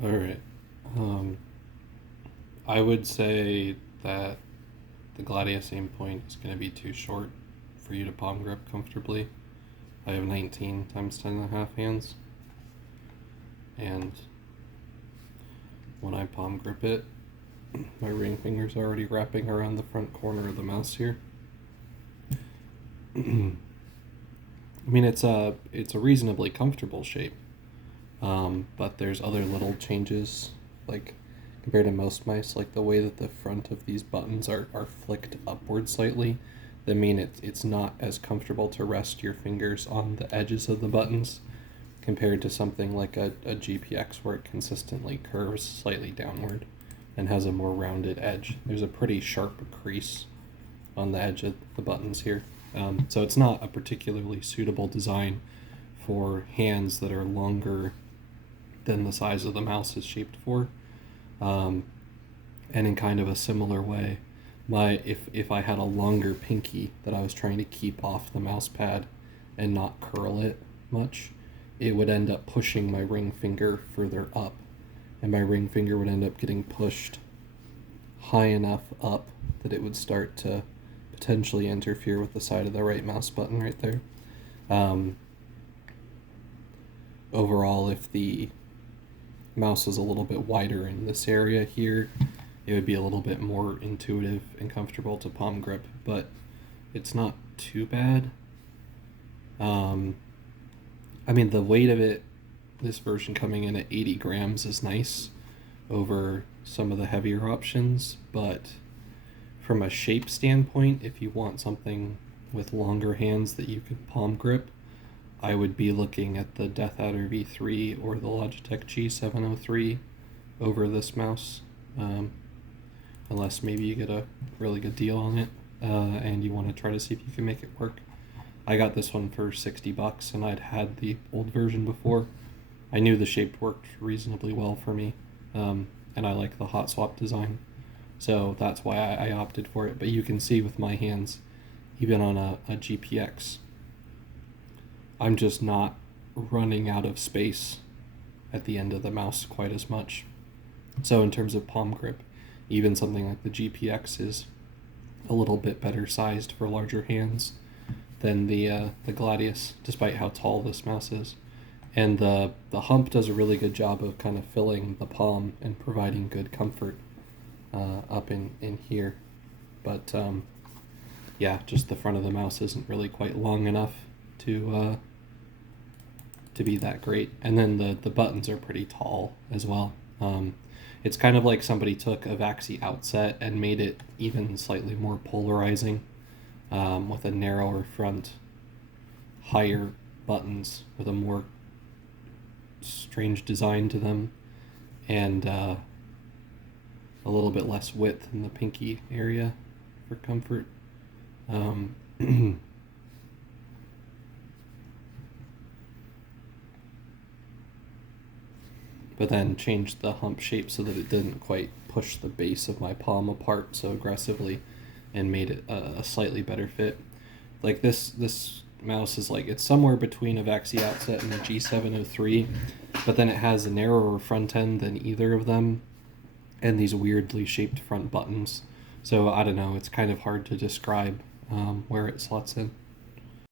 All right. Um, I would say that the Gladius aim point is going to be too short for you to palm grip comfortably. I have 19 times 10.5 hands, and when I palm grip it, my ring finger's already wrapping around the front corner of the mouse here. I mean, it's a reasonably comfortable shape, but there's other little changes, like compared to most mice, like the way that the front of these buttons are flicked upward slightly, that mean it's not as comfortable to rest your fingers on the edges of the buttons compared to something like a GPX where it consistently curves slightly downward and has a more rounded edge. There's a pretty sharp crease on the edge of the buttons here. So it's not a particularly suitable design for hands that are longer than the size of the mouse is shaped for. Um, and in kind of a similar way, if I had a longer pinky that I was trying to keep off the mouse pad and not curl it much, it would end up pushing my ring finger further up, and my ring finger would end up getting pushed high enough up that it would start to potentially interfere with the side of the right mouse button right there. Um, Overall, if the mouse was a little bit wider in this area here, it would be a little bit more intuitive and comfortable to palm grip, but it's not too bad. Um, I mean, the weight of it, this version coming in at 80 grams, is nice over some of the heavier options, but from a shape standpoint, if you want something with longer hands that you can palm grip, I would be looking at the Death Adder V3 or the Logitech G703 over this mouse, unless maybe you get a really good deal on it and you want to try to see if you can make it work. I got this one for $60 and I'd had the old version before. I knew the shape worked reasonably well for me, and I like the hot swap design, so that's why I opted for it. But you can see with my hands, even on a GPX, I'm just not running out of space at the end of the mouse quite as much. So in terms of palm grip, even something like the GPX is a little bit better sized for larger hands than the Gladius, despite how tall this mouse is. And the hump does a really good job of kind of filling the palm and providing good comfort up in here. But yeah, just the front of the mouse isn't really quite long enough to be that great. And then the buttons are pretty tall as well. It's kind of like somebody took a Vaxi outset and made it even slightly more polarizing, with a narrower front, higher buttons with a more strange design to them, and a little bit less width in the pinky area for comfort. But then changed the hump shape so that it didn't quite push the base of my palm apart so aggressively, and made it a slightly better fit. Like this mouse is like, it's somewhere between a Vaxi outset and a G703, but then it has a narrower front end than either of them, and these weirdly shaped front buttons. So I don't know, it's kind of hard to describe where it slots in.